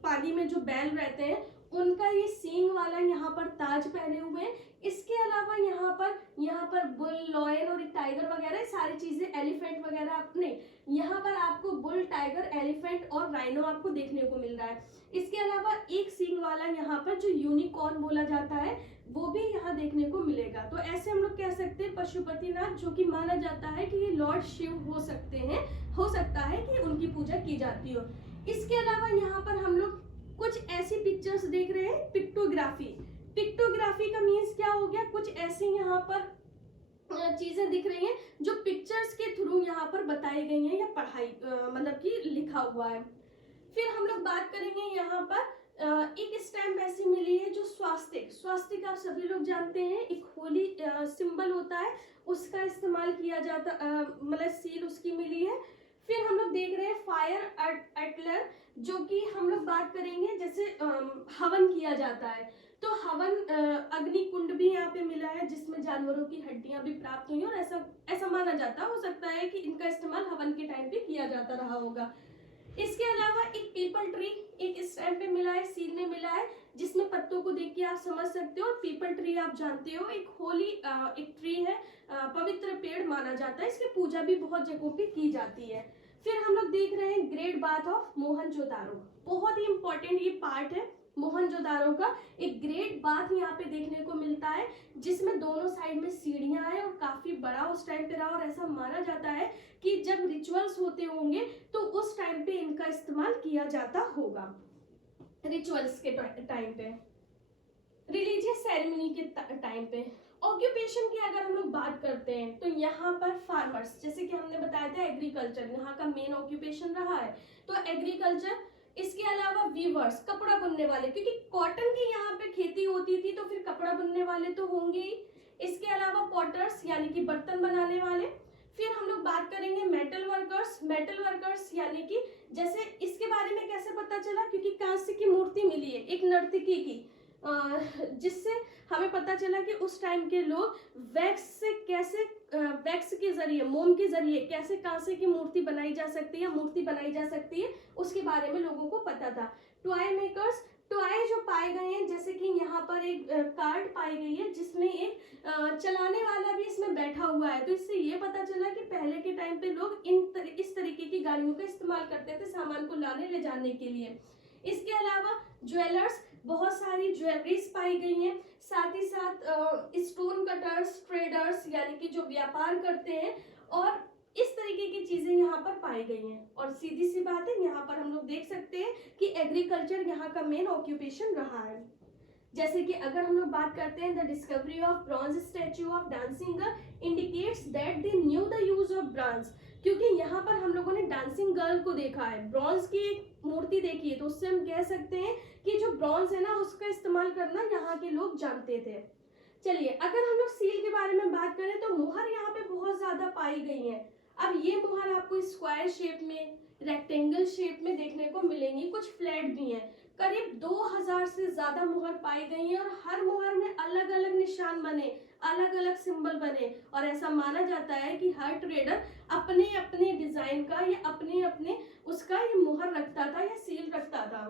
पानी में जो बैल रहते हैं उनका ये सींग वाला यहाँ पर ताज पहने हुए हैं। इसके अलावा यहाँ पर बुल, लॉयन और टाइगर वगैरह सारी चीजें, एलिफेंट वगैरह नहीं, यहाँ पर आपको बुल, टाइगर, एलिफेंट और राइनो आपको देखने को मिल रहा है। इसके अलावा एक सींग वाला यहाँ पर जो यूनिकॉर्न बोला जाता है वो भी यहाँ देखने को मिलेगा। तो ऐसे हम लोग कह सकते हैं पशुपतिनाथ, जो कि माना जाता है कि ये लॉर्ड शिव हो सकते हैं, हो सकता है कि उनकी पूजा की जाती हो। इसके अलावा यहाँ पर हम लोग कुछ ऐसी पिक्चर्स देख रहे हैं, पिक्टोग्राफी का मीन्स क्या हो गया, कुछ ऐसी यहाँ पर चीजें दिख रही हैं जो पिक्चर्स के थ्रू यहाँ पर बताई गई हैं या पढ़ाई मतलब कि लिखा हुआ है। फिर हम लोग बात करेंगे यहाँ पर एक स्टैम्प ऐसी मिली है जो स्वास्तिक आप सभी लोग जानते हैं, एक होली सिंबल होता है, उसका इस्तेमाल किया जाता, मतलब सील उसकी मिली है। फिर हम लोग देख रहे हैं फायर एटलर, जो कि हम लोग बात करेंगे जैसे हवन किया जाता है, तो हवन अग्नि कुंड भी यहाँ पे मिला है जिसमें जानवरों की हड्डियां भी प्राप्त हुई, और ऐसा माना जाता हो सकता है कि इनका इस्तेमाल हवन के टाइम पे किया जाता रहा होगा। इसके अलावा एक पीपल ट्री एक स्टैम्प पे मिला है, सील में मिला है, जिसमें पत्तों को देख के आप समझ सकते हो। पीपल ट्री आप जानते हो एक होली एक ट्री है, पवित्र पेड़ माना जाता है, इसकी पूजा भी बहुत जगहों पे की जाती है। फिर हम लोग देख रहे हैं ग्रेट बाथ ऑफ मोहनजोदारो, बहुत ही इंपॉर्टेंट ये पार्ट है मोहनजोदारो का। एक ग्रेट बाथ यहाँ पे देखने को मिलता है जिसमें दोनों साइड में सीढ़ियां हैं और काफी बड़ा उस टाइम पे रहा, और ऐसा माना जाता है कि जब रिचुअल्स होते होंगे तो उस टाइम पे इनका इस्तेमाल किया जाता होगा, रिचुअल्स के टाइम पे, रिलीजियस सेरेमनी के टाइम पे। ऑक्यूपेशन की अगर हम लोग बात करते हैं तो यहाँ पर फार्मर्स, जैसे कि हमने बताया था एग्रीकल्चर यहाँ का मेन ऑक्यूपेशन रहा है, तो एग्रीकल्चर। इसके अलावा वीवर्स, कपड़ा बुनने वाले, क्योंकि कॉटन की यहाँ पे खेती होती थी तो फिर कपड़ा बुनने वाले तो होंगे ही। इसके अलावा पॉटर्स यानी कि बर्तन बनाने वाले। फिर हम लोग बात करेंगे मेटल वर्कर्स यानी कि जैसे इसके बारे में कैसे पता चला, क्योंकि कांस्य की मूर्ति मिली है एक नर्तकी की, जिससे हमें पता चला कि उस टाइम के लोग वैक्स के जरिए, मोम के जरिए कैसे कांसे की मूर्ति बनाई जा सकती है, उसके बारे में लोगों को पता था। टॉय मेकर्स, टॉय जो पाए गए हैं, जैसे कि यहाँ पर एक कार्ड पाई गई है जिसमें एक चलाने वाला भी इसमें बैठा हुआ है, तो इससे ये पता चला कि पहले के टाइम पे लोग इस तरीके की गाड़ियों का इस्तेमाल करते थे सामान को लाने ले जाने के लिए। इसके अलावा ज्वेलर्स, बहुत सारी ज्वेलरीज पाई गई हैं, साथ ही साथ स्टोन कटर्स, ट्रेडर्स यानी कि जो व्यापार करते हैं, और इस तरीके की चीजें यहाँ पर पाई गई हैं। और सीधी सी बात है, यहाँ पर हम लोग देख सकते हैं कि एग्रीकल्चर यहाँ का मेन ऑक्यूपेशन रहा है। जैसे कि अगर हम लोग बात करते हैं the discovery of bronze statue of dancing girl indicates that they knew the use of bronze, क्योंकि यहाँ पर हम लोगों ने डांसिंग गर्ल को देखा है, ब्रॉन्ज की एक मूर्ति देखी है, तो उससे हम कह सकते हैं कि जो ब्रॉन्ज है ना उसका इस्तेमाल करना यहाँ के लोग जानते थे। चलिए अगर हम लोग सील के बारे में बात करें तो मुहर यहाँ पे बहुत ज्यादा पाई गई है। अब ये मुहर आपको स्क्वायर शेप में, रेक्टेंगल शेप में देखने को मिलेंगी, कुछ फ्लैट भी हैं। करीब 2000 से ज्यादा मुहर पाई गई है, और हर मुहर में अलग अलग निशान बने, अलग अलग सिंबल बने, और ऐसा माना जाता है कि हर ट्रेडर अपने अपने डिजाइन का या अपने अपने उसका ये मुहर रखता था या सील रखता था।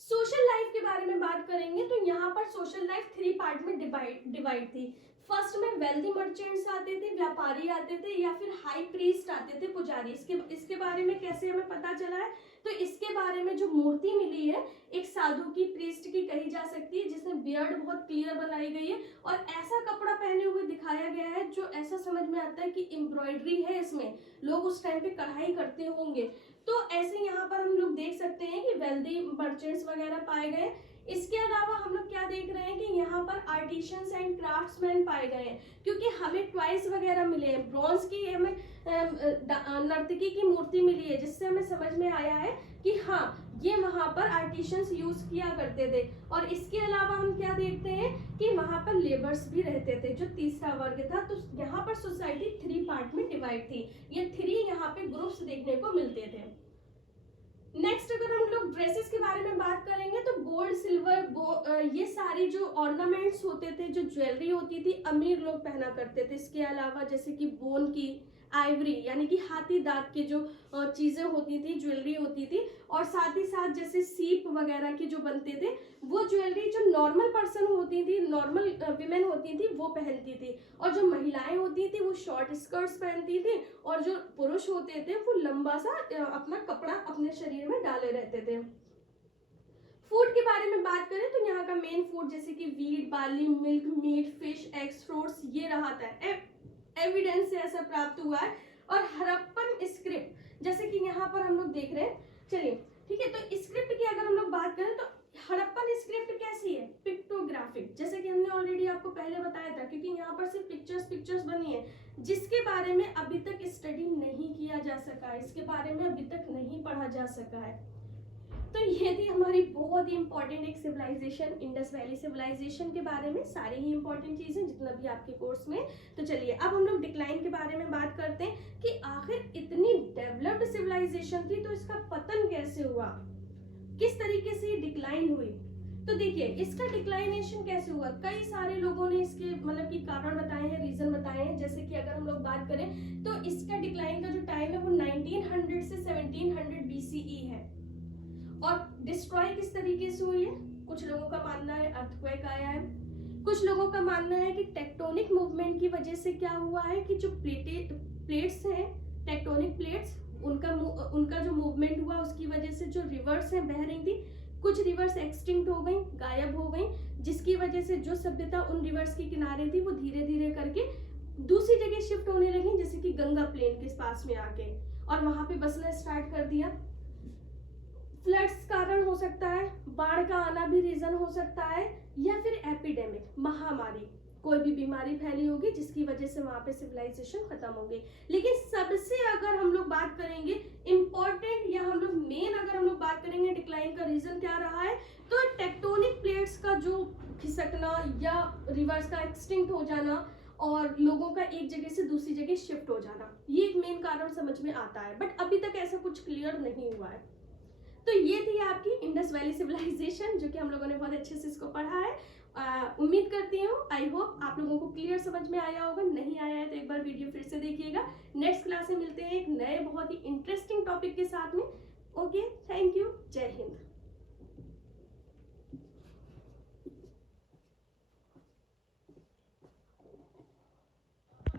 सोशल लाइफ के बारे में बात करेंगे तो यहाँ पर सोशल लाइफ 3 पार्ट में डिवाइड थी। फर्स्ट में वेल्दी मर्चेंट्स आते थे, व्यापारी आते थे, या फिर हाई प्रीस्ट आते थे, पुजारी। इसके बारे में कैसे हमें पता चला है, तो इसके बारे में जो मूर्ति मिली है एक साधु की, प्रीस्ट की कही जा सकती है, जिसमें बियर्ड बहुत क्लियर बनाई गई है और ऐसा कपड़ा पहने हुए दिखाया गया है जो ऐसा समझ में आता है कि एम्ब्रॉयडरी है इसमें, लोग उस टाइम पे कढ़ाई करते होंगे। तो ऐसे यहाँ पर हम लोग देख सकते हैं कि वेल्दी मर्चेंट्स वगैरह पाए गए। इसके अलावा हम लोग क्या देख रहे हैं कि यहाँ पर आर्टिशियंस एंड क्राफ्ट्समैन पाए गए हैं, क्योंकि हमें टॉयज वगैरह मिले हैं, ब्रॉन्ज की हमें नर्तकी की मूर्ति मिली है, जिससे हमें समझ में आया है कि हाँ ये वहाँ पर आर्टिशियंस यूज किया करते थे। और इसके अलावा हम क्या देखते हैं कि वहाँ पर लेबर्स भी रहते थे, जो तीसरा वर्ग था। तो यहाँ पर सोसाइटी 3 पार्ट में डिवाइड थी, ये 3 यहाँ पे ग्रुप्स देखने को मिलते थे। नेक्स्ट अगर हम लोग ड्रेसेस के बारे में बात करेंगे तो गोल्ड, सिल्वर, ये सारी जो ऑर्नामेंट्स होते थे, जो ज्वेलरी होती थी, अमीर लोग पहना करते थे। इसके अलावा जैसे कि बोन की, आइवरी यानी कि हाथी दांत की जो चीजें होती थी, ज्वेलरी होती थी, और साथ ही साथ जैसे सीप वगैरह के जो बनते थे, वो ज्वेलरी जो नॉर्मल पर्सन होती थी, नॉर्मल विमेन होती थी वो पहनती थी, और जो महिलाएं होती थी वो शॉर्ट स्कर्ट्स पहनती थी, और जो पुरुष होते थे वो लंबा सा अपना कपड़ा अपने शरीर में डाले रहते थे। फूड के बारे में बात करें तो यहाँ का मेन फूड जैसे कि wheat, barley, milk, meat, fish, eggs, fruits, ये रहा था। एविडेंस से ऐसा प्राप्त हुआ है। और हड़प्पन स्क्रिप्ट, जैसे कि यहाँ पर हम लोग देख रहे हैं, चलिए ठीक है, तो स्क्रिप्ट की अगर हम लोग बात करें तो हड़प्पन स्क्रिप्ट कैसी है, पिक्टोग्राफिक, जैसे कि हमने ऑलरेडी आपको पहले बताया था, क्योंकि यहाँ पर सिर्फ पिक्चर्स बनी है, जिसके बारे में अभी तक स्टडी नहीं किया जा सका है, इसके बारे में अभी तक नहीं पढ़ा जा सका है। तो ये थी हमारी बहुत ही इंपॉर्टेंट एक सिविलाइजेशन, इंडस वैली सिविलाइजेशन के बारे में, सारी ही इंपॉर्टेंट चीजें जितना भी आपके कोर्स में। तो चलिए अब हम लोग डिक्लाइन के बारे में बात करते हैं कि आखिर इतनी डेवलप्ड सिविलाइजेशन थी तो इसका पतन कैसे हुआ, किस तरीके से ये डिक्लाइन हुई। तो देखिए इसका डिक्लाइनेशन कैसे हुआ, कई सारे लोगों ने इसके मतलब कि कारण बताए हैं, रीजन बताए हैं। जैसे कि अगर हम लोग बात करें तो इसका डिक्लाइन का जो टाइम है वो 1900 से 1700 BCE है। और डिस्ट्रॉय किस तरीके से हुई है, कुछ लोगों का मानना है अर्थक्वेक आया है, कुछ लोगों का मानना है कि टेक्टोनिक मूवमेंट की वजह से क्या हुआ है कि जो प्लेट्स हैं, टेक्टोनिक प्लेट्स, उनका जो मूवमेंट हुआ उसकी वजह से जो रिवर्स हैं बह रही थी, कुछ रिवर्स एक्सटिंक्ट हो गई, गायब हो गई, जिसकी वजह से जो सभ्यता उन रिवर्स के किनारे थी वो धीरे धीरे करके दूसरी जगह शिफ्ट होने लगी, जैसे कि गंगा प्लेन के पास में आके, और वहां पे बसना स्टार्ट कर दिया। फ्लड्स कारण हो सकता है, बाढ़ का आना भी रीजन हो सकता है, या फिर एपिडेमिक, महामारी, कोई भी बीमारी फैली होगी जिसकी वजह से वहां पे सिविलाइजेशन खत्म हो गई। लेकिन सबसे अगर हम लोग बात करेंगे इम्पोर्टेंट, या हम लोग मेन अगर हम लोग बात करेंगे डिक्लाइन का रीजन क्या रहा है, तो टेक्टोनिक प्लेट्स का जो खिसकना या रिवर्स का एक्सटिंक्ट हो जाना और लोगों का एक जगह से दूसरी जगह शिफ्ट हो जाना, ये एक मेन कारण समझ में आता है। बट अभी तक ऐसा कुछ क्लियर नहीं हुआ है। तो ये थी आपकी इंडस वैली सिविलाइजेशन, जो कि हम लोगों ने बहुत अच्छे से इसको पढ़ा है। उम्मीद करती हूँ, आई होप आप लोगों को क्लियर समझ में आया होगा। नहीं आया है तो एक बार वीडियो फिर से देखिएगा। नेक्स्ट क्लास में मिलते हैं एक नए बहुत ही इंटरेस्टिंग टॉपिक के साथ में। ओके, थैंक यू, जय हिंद।